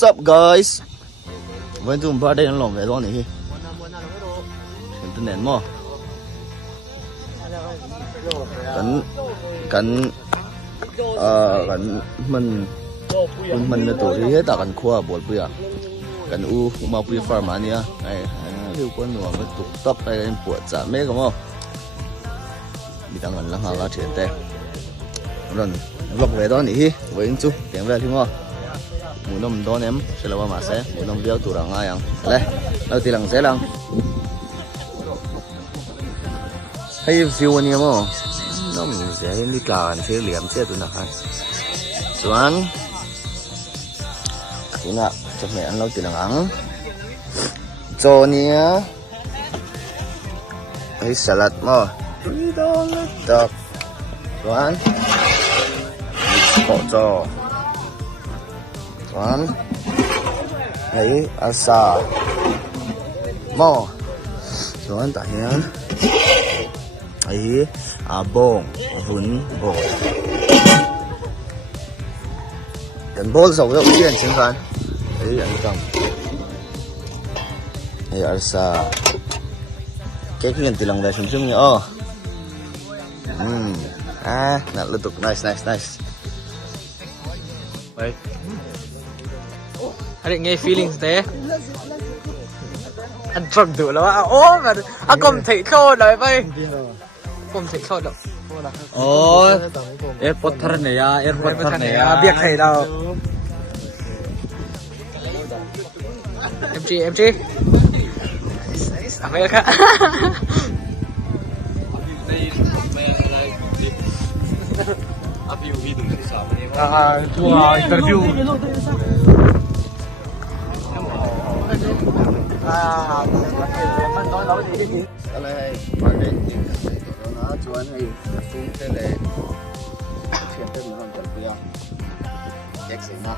What's up guys? When chúng ta đang làm về đó này. Internet mà. Cần mình là tổ hết ta cần khoa bột bia. Cần u mau bia farm anh nhá. Này, hiệu quân nó mới tụ tập đây bột giả mấy cái không? Bị tăng gần lắm hà chuyện thế. Rồi vlog về đó này với anh chú tiếng về thì mà. Muốn nằm đó em sẽ là mà sẽ muốn nằm video tụ rằng ai ăn. Đây, đầu tiên là sẽ làm. Hay view anh em không? Nó mình sẽ đi cào sẽ liệm sẽ tụi nào hay. Tuan, tụi nào cho mẹ ăn lâu tụi nào ăn. Cho nhé. Cái salad mà. Tụi đó là tập. Tuan, bỏ cho. Tuan, ấy asa. Mo. Tuan tại nhá. Ấy bông vốn bông cần bông dầu dầu tiền trên fan ấy anh cầm ấy alsa cái tiền tilang về sum nhỉ nè liên tục nice vậy anh định nghe feelings thế anh trầm đủแล้วอ่ะโอ้แบบอากลมถีโคตรเลยไปกลมถีโคตรโอ้เอร์พอร์ตทร์เนี่ยเอร์พอร์ตทร์เนี่ยเบียกให้เราMGอเมริกาชัวร์อินเตอร์วิวcái này quan đến nó chuan hay phun thế này chuyện thế mình làm chuẩn bị không check xem nào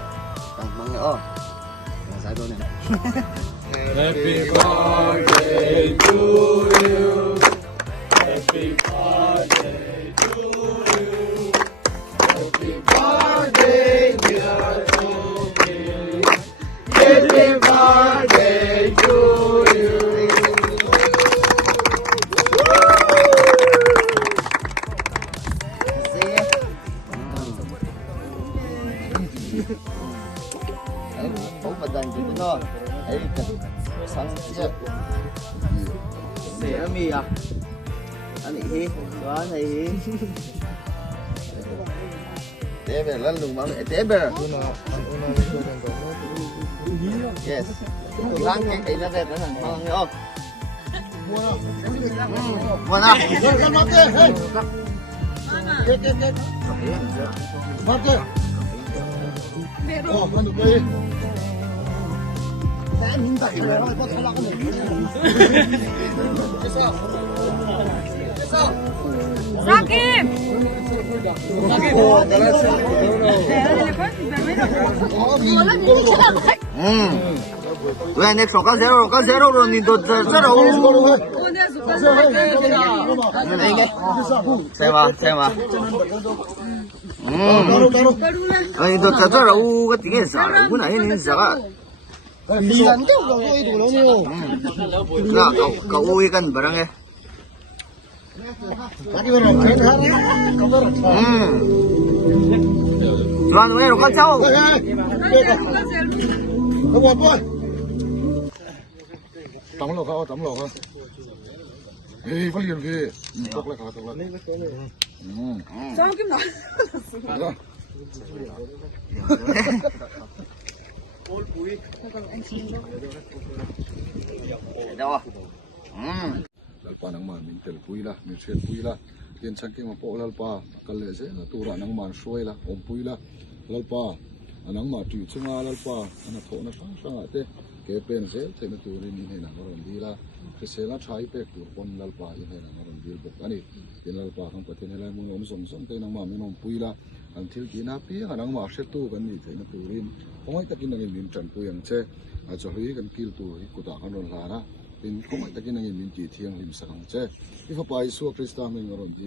tăng măng nữa giải đôi này Happy birthday to you Happy birthday to you Happy birthday dear Toby Happy birthday to you bố mà dành cho nó ấy sáng chưa xẻ mì à anh ấy đó này té về lên lùng mà mẹ té về yes láng cái nó về nó thằng ngon không mua nào Sakim! Gue next có zero rồi nhìn tôi zero. Xem mà. Nhìn tôi zero cái tiếng gì sao? Bữa nay nhìn sao á? Nè, cậu uy cần barang ya. Juan gue rokok jauh. Tắm lọc hả? Ê, phát hiện kìa. Tốc lại. Sao kiếm nói? Đâu à? Lalpa nang man min tel pui la, min shet pui la. Yen changking ma po lalpa kalle se na tura nang man shoi la, om pui la. Lalpa anang ma tu chunga lalpa ana tho na sang te ke pen se the na tu ni he na ron di la. Ke se la thai pe tu pon lalpa ye he na ron di bok ani. Yen lalpa khang pathe ne la mun om som te nang ma min om pui la. An thil ki na pi anang ma shet tu kan ni the na tu rin. Oi takin nang min tran pu yang che a cho hui kan kil tu hi ku ta kan ron la na. Tin không ai takin ang min ti thiang lim sakang che. Ifa pa isu Krista min ron di